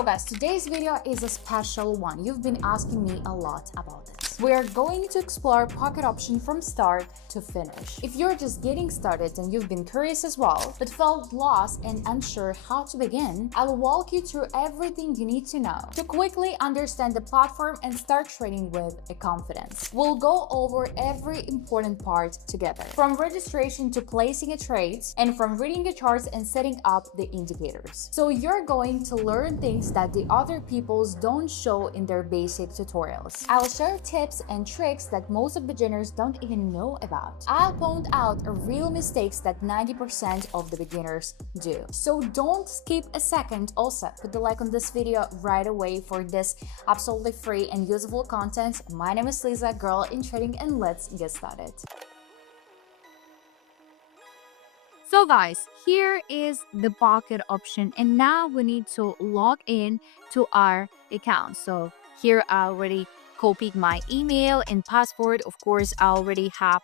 So guys, today's video is a special one. You've been asking me a lot about this. We're going to explore pocket option from start to finish. If you're just getting started and you've been curious as well, but felt lost and unsure how to begin, I'll walk you through everything you need to know to quickly understand the platform and start trading with a confidence. We'll go over every important part together, from registration to placing a trade, and from reading the charts and setting up the indicators. So you're going to learn things that the other peoples don't show in their basic tutorials. I'll share tips and tricks that most of beginners don't even know about. I'll point out real mistakes that 90% of the beginners do. So don't skip a second. Also, put the like on this video right away for this absolutely free and useful content. My name is Lisa, girl in trading, and let's get started. So guys, here is the pocket option, and now we need to log in to our account. So here I already copied my email and password. Of course, I already have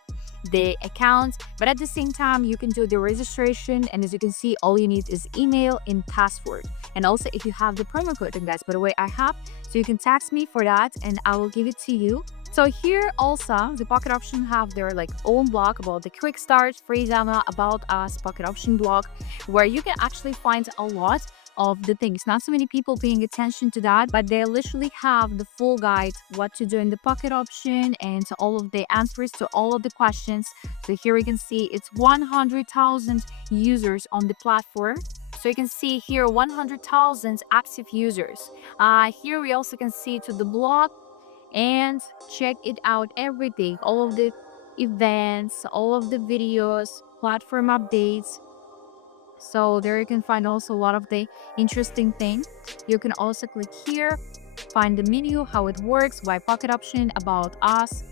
the account, but at the same time you can do the registration, and as you can see, all you need is email and password. And also if you have the promo code, and guys, by the way, I have, so you can text me for that and I will give it to you. So here also the pocket option have their own blog about the quick start, free demo, about us, pocket option blog, where you can actually find a lot of the things. Not so many people paying attention to that, but they literally have the full guide what to do in the pocket option and all of the answers to all of the questions. So here we can see it's 100,000 users on the platform. So you can see here 100,000 active users. Here we also can see to the blog and check it out, everything, all of the events, all of the videos, platform updates. So there you can find also a lot of the interesting things. You can also click here, find the menu, how it works, why pocket option, about us,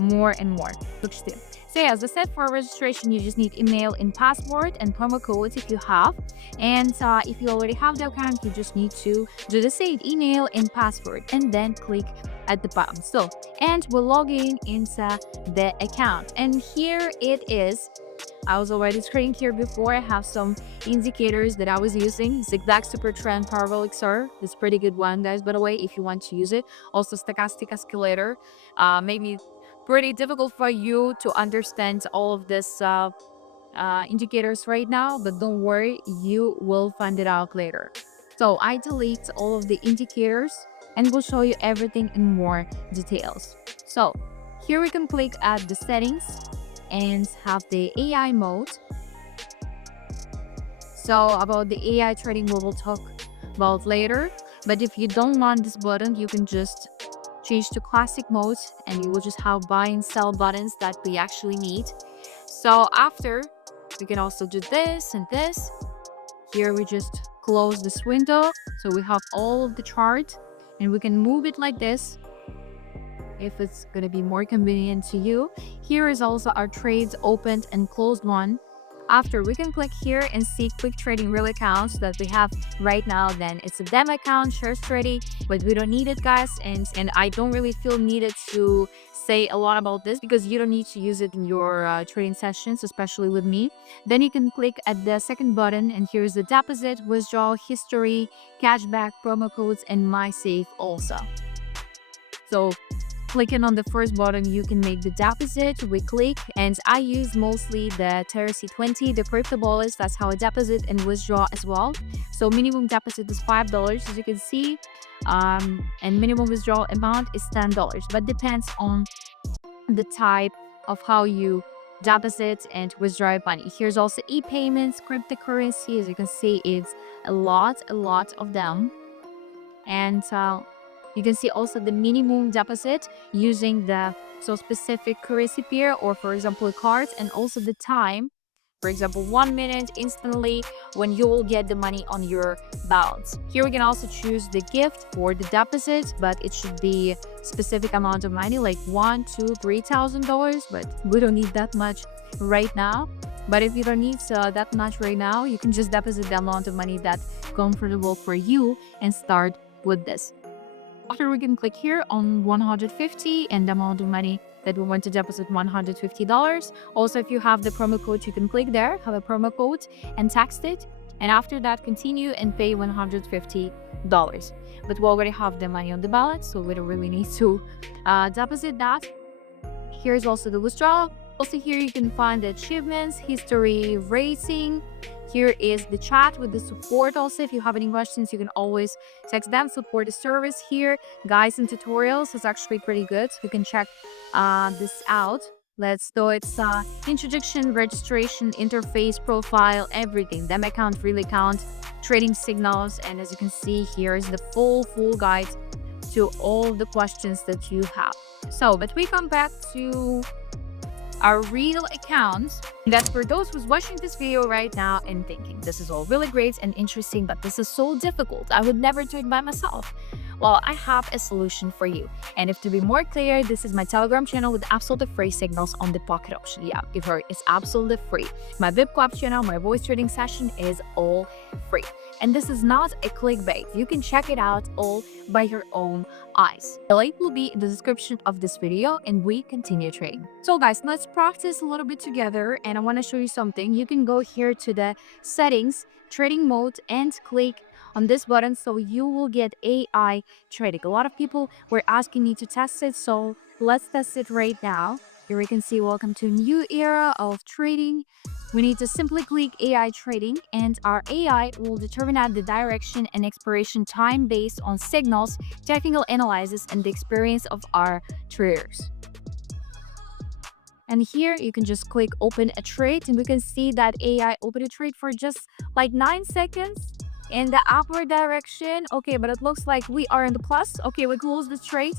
more and more. Look still. So yeah, as I said, for registration you just need email and password and promo code if you have, and if you already have the account, you just need to do the same email and password and then click at the bottom. So, and we're logging into the account, and here it is. I was already trading here before. I have some indicators that I was using. Zigzag Super Trend Parallel XR. It's a pretty good one, guys, by the way, if you want to use it. Also stochastic escalator. Maybe pretty difficult for you to understand all of this indicators right now, but don't worry, you will find it out later. So I delete all of the indicators and we'll show you everything in more details. So here we can click at the settings and have the AI mode. So about the AI trading we will talk about later, but if you don't want this button, you can just change to classic mode and you will just have buy and sell buttons that we actually need. So after, we can also do this and this. Here we just close this window, so we have all of the chart and we can move it like this if it's going to be more convenient to you. Here is also our trades opened and closed one. After, we can click here and see quick trading real accounts that we have right now. Then it's a demo account, shares trading, but we don't need it, guys, and I don't really feel needed to say a lot about this because you don't need to use it in your trading sessions, especially with me. Then you can click at the second button, and here's the deposit, withdrawal history, cashback, promo codes, and my save also. So clicking on the first button, you can make the deposit. We click, and I use mostly the TRC20, the crypto ballers. That's how I deposit and withdraw as well. So minimum deposit is $5, as you can see, and minimum withdrawal amount is $10, but depends on the type of how you deposit and withdraw money. Here's also e-payments, cryptocurrency. As you can see, it's a lot of them, and you can see also the minimum deposit using the specific currency pair, or for example a card, and also the time, for example 1 minute instantly when you will get the money on your balance. Here we can also choose the gift for the deposit, but it should be specific amount of money, like $1,000, $2,000, $3,000, but we don't need that much right now. But if you don't need that much right now, you can just deposit the amount of money that's comfortable for you and start with this. After, we can click here on 150 and the amount of money that we want to deposit, $150. Also, if you have the promo code, you can click there, have a promo code and text it. And after that, continue and pay $150. But we already have the money on the balance, so we don't really need to deposit that. Here's also the withdrawal. Also here you can find the achievements, history, rating. Here is the chat with the support. Also, if you have any questions, you can always text them. Support the service here. Guides and tutorials is actually pretty good. So you can check this out. Let's do its introduction, registration, interface, profile, everything. Demo account, real account, trading signals. And as you can see, here is the full guide to all the questions that you have. So, but we come back to our real account. That's for those who's watching this video right now and thinking, this is all really great and interesting, but this is so difficult. I would never do it by myself. Well, I have a solution for you. And if to be more clear, this is my Telegram channel with absolutely free signals on the pocket option. Yeah, you've heard, it's absolutely free. My VIP Club channel, my voice trading session is all free. And this is not a clickbait. You can check it out all by your own eyes. The link will be in the description of this video, and we continue trading. So guys, let's practice a little bit together, and I want to show you something. You can go here to the settings, trading mode, and click on this button, so you will get AI trading. A lot of people were asking me to test it, so let's test it right now. Here we can see, welcome to a new era of trading. We need to simply click AI trading, and our AI will determine the direction and expiration time based on signals, technical analysis, and the experience of our traders. And here you can just click open a trade, and we can see that AI opened a trade for just like 9 seconds in the upward direction. Okay, but it looks like we are in the plus. Okay, we close the trade.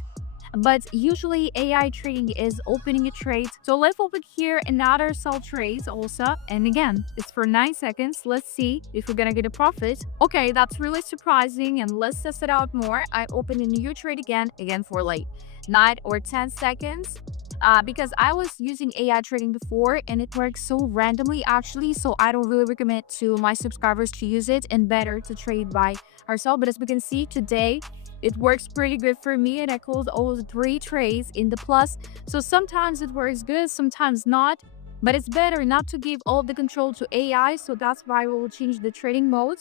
But usually AI trading is opening a trade. So let's open here another sell trade also. And again, it's for 9 seconds. Let's see if we're gonna get a profit. Okay, that's really surprising. And let's test it out more. I open a new trade again for like 9 or 10 seconds. Because I was using AI trading before and it works so randomly actually, so I don't really recommend to my subscribers to use it, and better to trade by ourselves. But as we can see today, it works pretty good for me, and I closed all 3 trades in the plus. So sometimes it works good, sometimes not, but it's better not to give all the control to AI. So that's why we will change the trading mode,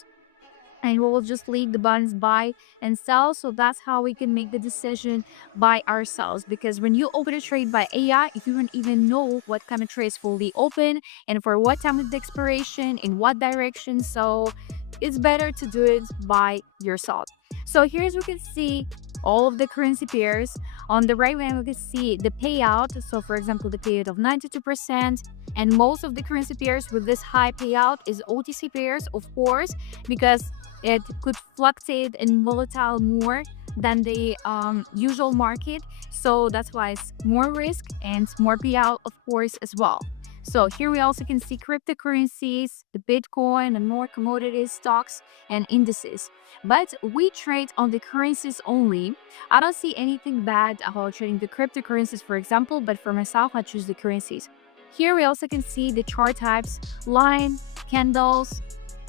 and we will just leave the buttons buy and sell. So that's how we can make the decision by ourselves. Because when you open a trade by AI, you don't even know what kind of trades will be open and for what time of the expiration, in what direction. So it's better to do it by yourself. So here, as we can see, all of the currency pairs. On the right hand, we can see the payout. So for example, the payout of 92%. And most of the currency pairs with this high payout is OTC pairs, of course, because it could fluctuate and volatile more than the usual market. So that's why it's more risk and more payout, of course, as well. So here we also can see cryptocurrencies, the Bitcoin, and more commodities, stocks, and indices. But we trade on the currencies only. I don't see anything bad about trading the cryptocurrencies, for example, but for myself, I choose the currencies. Here we also can see the chart types, line, candles,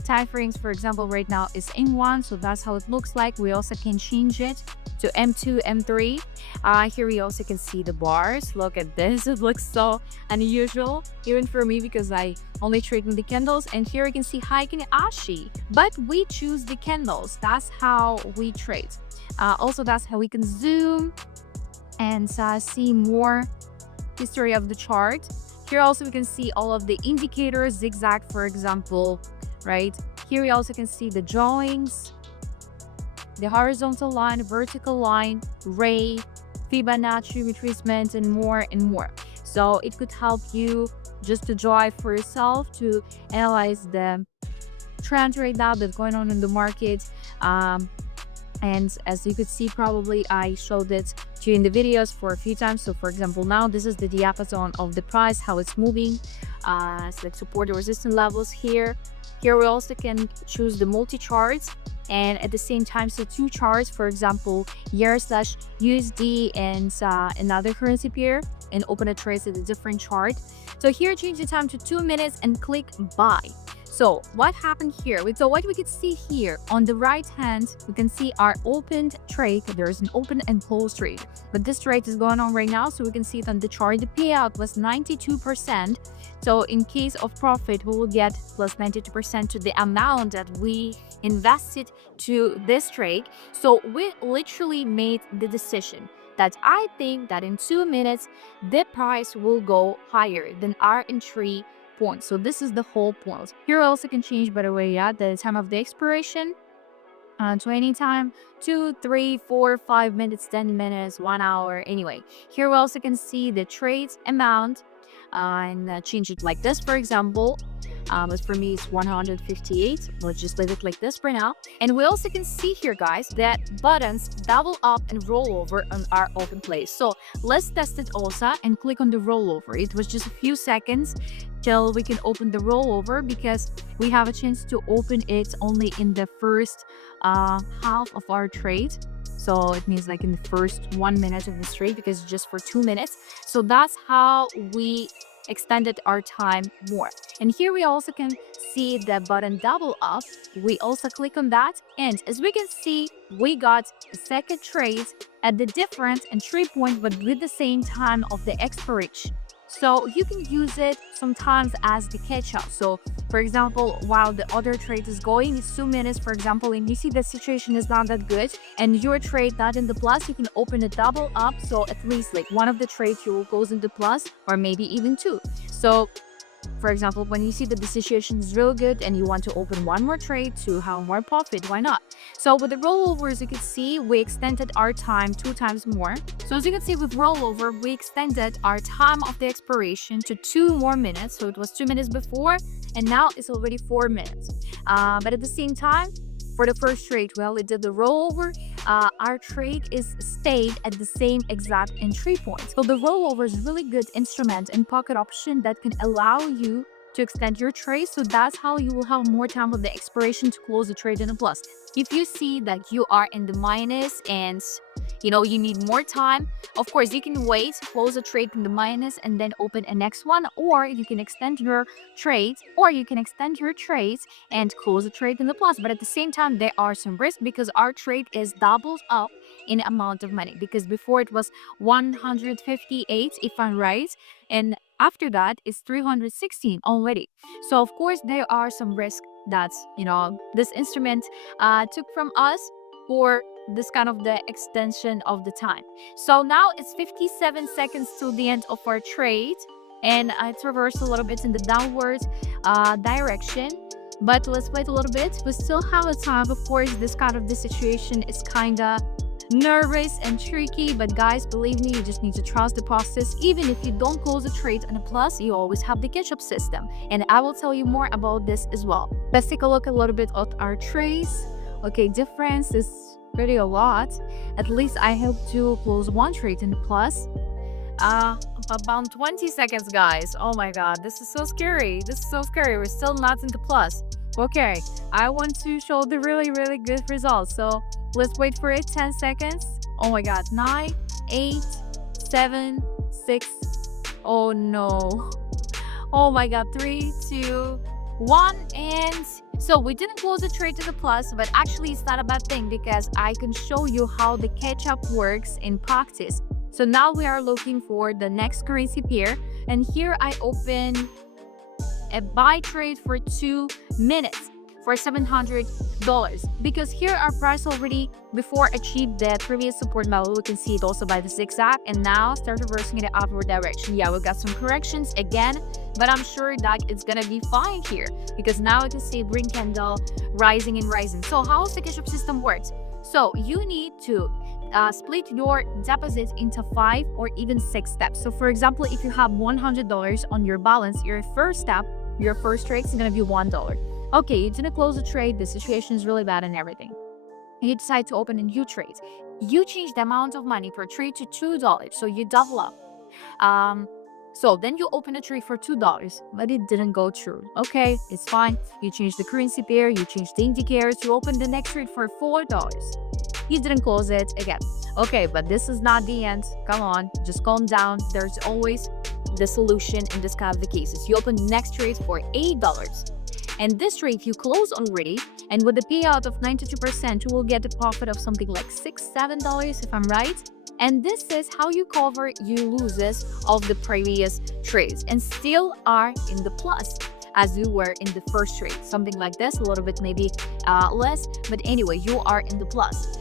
time frames. For example, right now is M1, so that's how it looks like. We also can change it to M2, M3. Here we also can see the bars. Look at this, it looks so unusual even for me because I only trade in the candles. And here you can see Heiken Ashi, but we choose the candles. That's how we trade. Also, that's how we can zoom and see more history of the chart. Here also we can see all of the indicators, zigzag, for example, right? Here we also can see the drawings, the horizontal line, vertical line, ray, Fibonacci retracement, and more and more. So it could help you just to draw it for yourself, to analyze the trend right now that's going on in the market. And as you could see, probably I showed it to you in the videos for a few times. So for example, now this is the diapason of the price, how it's moving. Select support or resistance levels here. Here we also can choose the multi-charts, and at the same time, so 2 charts, for example, year/USD and another currency pair, and open a trade at a different chart. So here, change the time to 2 minutes and click buy. So what happened here? So what we can see here on the right hand, we can see our opened trade. There's an open and closed trade, but this trade is going on right now, so we can see it on the chart. The payout was 92%. So in case of profit, we will get plus 92% to the amount that we invested to this trade. So we literally made the decision that I think that in 2 minutes, the price will go higher than our entry point. So this is the whole point. Here also can change, by the way, yeah, the time of the expiration, 20 time, 2, 3, 4, 5 minutes, 10 minutes, 1 hour. Anyway, here we also can see the trades amount and change it like this, for example. But for me, it's 158. Let's just leave it like this for now. And we also can see here, guys, that buttons double up and roll over on our open place. So let's test it also and click on the rollover. It was just a few seconds till we can open the rollover, because we have a chance to open it only in the first half of our trade. So it means like in the first 1 minute of the trade, because it's just for 2 minutes. So that's how we extended our time more. And here we also can see the button double up. We also click on that, and as we can see, we got a second trade at the different entry point, but with the same time of the expiration. So you can use it sometimes as the catch-up. So for example, while the other trade is going, it's 2 minutes, for example, and you see the situation is not that good and your trade not in the plus, you can open a double up. So at least like one of the trades you will goes into plus, or maybe even two. So for example, when you see that the situation is real good and you want to open one more trade to have more profit, why not? So with the rollovers, you can see we extended our time 2 times more. So as you can see with rollover, we extended our time of the expiration to 2 more minutes. So it was 2 minutes before, and now it's already 4 minutes. But at the same time, for the first trade, well, it did the rollover. Our trade is stayed at the same exact entry point. So the rollover is really good instrument and pocket option that can allow you to extend your trade. So that's how you will have more time of the expiration to close the trade in a plus. If you see that you are in the minus and you need more time, of course you can wait, close a trade in the minus and then open a next one, or you can extend your trades, and close a trade in the plus. But at the same time, there are some risks, because our trade is doubled up in amount of money, because before it was 158, if I'm right, and after that it's 316 already. So of course there are some risks that this instrument took from us for this kind of the extension of the time. So now it's 57 seconds to the end of our trade, and it's reversed a little bit in the downward direction. But let's wait a little bit. We still have a time. Of course, this kind of the situation is kind of nervous and tricky, but guys, believe me, you just need to trust the process. Even if you don't close a trade on a plus, you always have the catch-up system, and I will tell you more about this as well. Let's take a look a little bit at our trades. Okay, difference is pretty a lot. At least I hope to close one trade in the plus. About 20 seconds, guys. Oh my god, this is so scary. We're still not in the plus. Okay, I want to show the really good results, so let's wait for it. 10 seconds. Oh my god. 9, 8, 7, 6. Oh no. Oh my god. 3, 2, 1. And so we didn't close the trade to the plus, but actually it's not a bad thing, because I can show you how the catch-up works in practice. So now we are looking for the next currency pair, and here I open a buy trade for 2 minutes for $700, because here our price already before achieved the previous support level. We can see it also by the zigzag, and now start reversing in the upward direction. Yeah, we got some corrections again, but I'm sure that it's gonna be fine here, because now I can see green candle rising and rising. So how the catch-up system works? So you need to split your deposit into 5 or even 6 steps. So for example, if you have $100 on your balance, your first trade is going to be $1. Okay, you didn't close the trade, the situation is really bad and everything, and you decide to open a new trade. You change the amount of money per trade to $2, so you double up. So then you open a trade for $2, but it didn't go through. Okay, it's fine. You change the currency pair, you change the indicators, you open the next trade for $4. You didn't close it again. Okay, but this is not the end. Come on, just calm down. There's always the solution in this kind of the cases. You open the next trade for $8. And this trade, if you close already, and with the payout of 92%, you will get a profit of something like $6-7 if I'm right. And this is how you cover your losses of the previous trades and still are in the plus as you were in the first trade. Something like this, a little bit maybe less, but anyway, you are in the plus.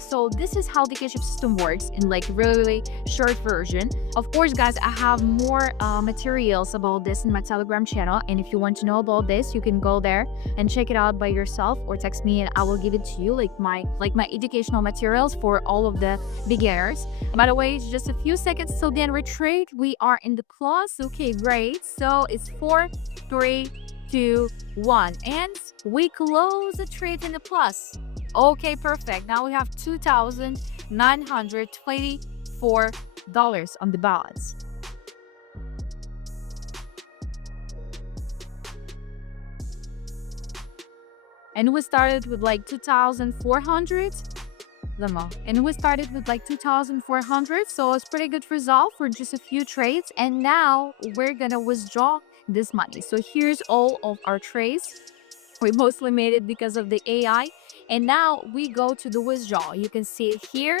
So this is how the cash system works in like really short version. Of course, guys, I have more materials about this in my Telegram channel, and if you want to know about this, you can go there and check it out by yourself or text me and I will give it to you, like my educational materials for all of the beginners. By the way, it's just a few seconds till the end of the trade. We are in the plus. Okay, great. So it's 4, 3, 2, 1, and we close the trade in the plus. Okay, perfect. Now we have $2,924 on the balance. And we started with like 2,400. And we started with like 2,400, so it's pretty good result for just a few trades. And now we're gonna withdraw this money. So here's all of our trades. We mostly made it because of the AI. And now we go to the withdrawal. You can see it here.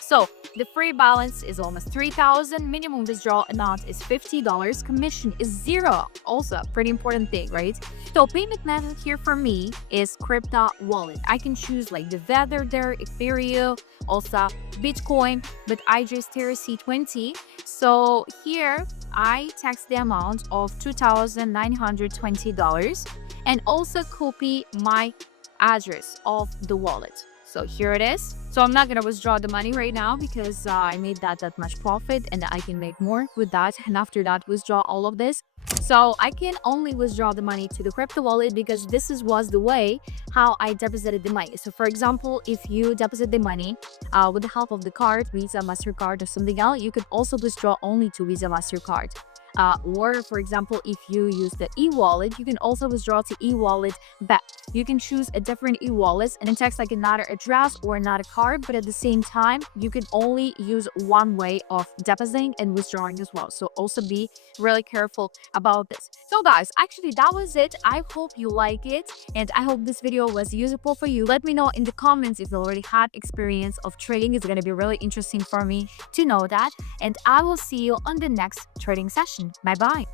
So the free balance is almost 3,000. Minimum withdrawal amount is $50. Commission is 0. Also a pretty important thing, right? So payment method here for me is crypto wallet. I can choose like the Tether there, Ethereum, also Bitcoin, but I just TRC20. So here I text the amount of $2,920 and also copy my address of the wallet. So here it is. So I'm not gonna withdraw the money right now because I made that much profit and I can make more with that, and after that withdraw all of this. So I can only withdraw the money to the crypto wallet because this was the way how I deposited the money. So for example, if you deposit the money with the help of the card, Visa, MasterCard or something else, you could also withdraw only to Visa, MasterCard. Or for example, if you use the e-wallet, you can also withdraw to e-wallet back. You can choose a different e-wallet and it takes like another address or another card, but at the same time, you can only use one way of depositing and withdrawing as well. So also be really careful about this. So guys, actually that was it. I hope you like it and I hope this video was useful for you. Let me know in the comments if you already had experience of trading. It's going to be really interesting for me to know that. And I will see you on the next trading session. Bye bye.